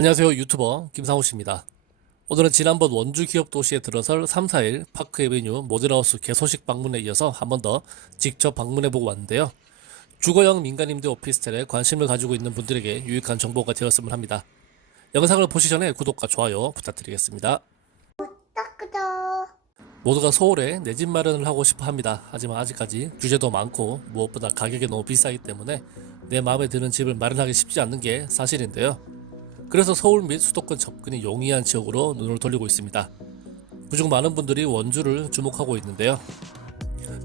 안녕하세요 유튜버 김상호씨입니다. 오늘은 지난번 원주 기업 도시에 들어설 3, 4일 파크 에베뉴 모델하우스 개소식 방문에 이어서 한 번 더 직접 방문해보고 왔는데요. 주거형 민간임대 오피스텔에 관심을 가지고 있는 분들에게 유익한 정보가 되었으면 합니다. 영상을 보시 전에 구독과 좋아요 부탁드리겠습니다. 모두가 서울에 내 집 마련을 하고 싶어 합니다. 하지만 아직까지 규제도 많고 무엇보다 가격이 너무 비싸기 때문에 내 마음에 드는 집을 마련하기 쉽지 않는 게 사실인데요. 그래서 서울 및 수도권 접근이 용이한 지역으로 눈을 돌리고 있습니다. 그중 많은 분들이 원주를 주목하고 있는데요.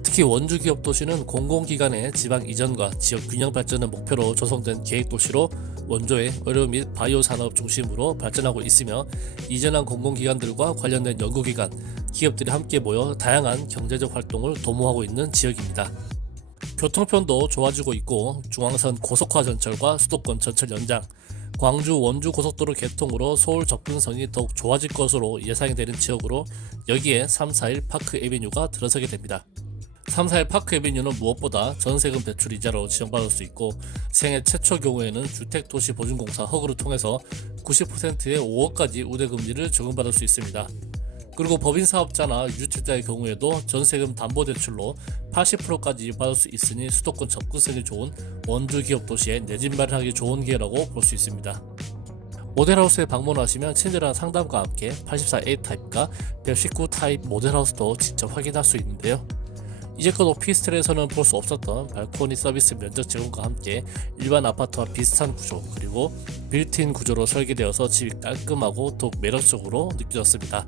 특히 원주 기업 도시는 공공기관의 지방 이전과 지역 균형 발전을 목표로 조성된 계획 도시로 원조의 의료 및 바이오 산업 중심으로 발전하고 있으며 이전한 공공기관들과 관련된 연구기관, 기업들이 함께 모여 다양한 경제적 활동을 도모하고 있는 지역입니다. 교통편도 좋아지고 있고 중앙선 고속화 전철과 수도권 전철 연장, 광주 원주 고속도로 개통으로 서울 접근성이 더욱 좋아질 것으로 예상이 되는 지역으로 여기에 3, 4일 파크 에비뉴가 들어서게 됩니다. 3, 4일 파크 에비뉴는 무엇보다 전세금 대출 이자로 지원받을 수 있고 생애 최초 경우에는 주택도시보증공사 허그를 통해서 90%의 5억까지 우대금리를 적용받을 수 있습니다. 그리고 법인 사업자나 유주택자의 경우에도 전세금 담보 대출로 80%까지 받을 수 있으니 수도권 접근성이 좋은 원주 기업 도시에 내 집 마련하기 좋은 기회라고 볼 수 있습니다. 모델하우스에 방문하시면 친절한 상담과 함께 84A 타입과 119 타입 모델하우스도 직접 확인할 수 있는데요. 이제껏 오피스텔에서는 볼 수 없었던 발코니 서비스 면적 제공과 함께 일반 아파트와 비슷한 구조 그리고 빌트인 구조로 설계되어서 집이 깔끔하고 더욱 매력적으로 느껴졌습니다.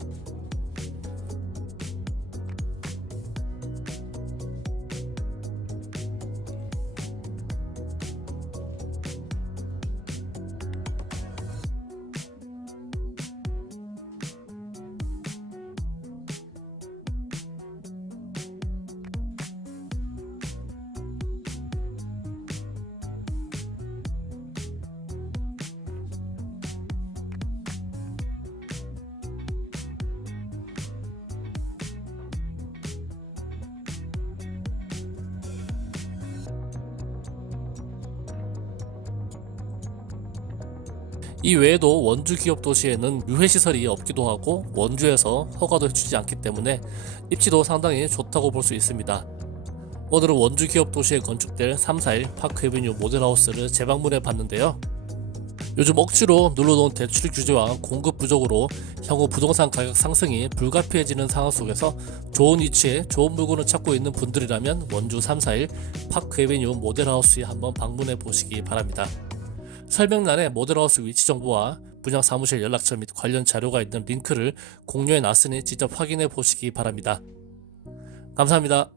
이 외에도 원주 기업 도시에는 유해 시설이 없기도 하고 원주에서 허가도 해주지 않기 때문에 입지도 상당히 좋다고 볼 수 있습니다. 오늘은 원주 기업 도시에 건축될 3, 4일 파크 에비뉴 모델하우스를 재방문해 봤는데요. 요즘 억지로 눌러놓은 대출 규제와 공급 부족으로 향후 부동산 가격 상승이 불가피해지는 상황 속에서 좋은 위치에 좋은 물건을 찾고 있는 분들이라면 원주 3, 4일 파크 에비뉴 모델하우스에 한번 방문해 보시기 바랍니다. 설명란에 모델하우스 위치 정보와 분양 사무실 연락처 및 관련 자료가 있는 링크를 공유해 놨으니 직접 확인해 보시기 바랍니다. 감사합니다.